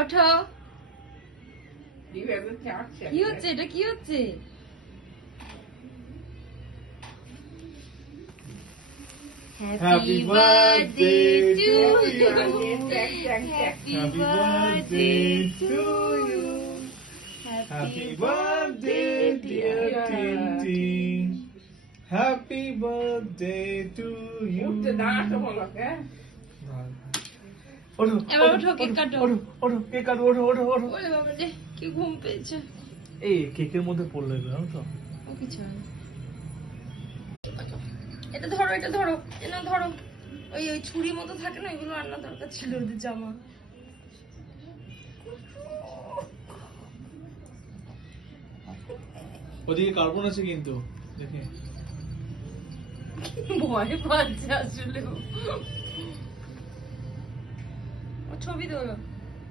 ওঠো। এইভাবে চাচ্ছে। কি হচ্ছে এটা, কি হচ্ছে? Happy birthday to you. Happy Happy birthday to you. Happy birthday, dear Tinty. Happy birthday to you. উঠতে দাঁড়াতে বলো, হ্যাঁ? ওঠো, এবার ওঠো, ওঠো, কেক কাটো। ওঠো, ওঠো, কেক কাটো, ওঠো, ওঠো, ওঠো। ওরে বাবা রে, কি ঘুম পেয়েছে। এই কেকের মধ্যে পড়লো এগুলো, জানো তো? ও কিছু হয় না। এটা ধরো, এটা ধরো, এটা ধরো। ওই ওই ছুরি মতো থাকে না, এগুলো আনা দরকার ছিল ওদের জামা। ওদিকে কার্বন আছে কিন্তু দেখে। ভয় পাচ্ছে আসলে ও। ছবি তোলো।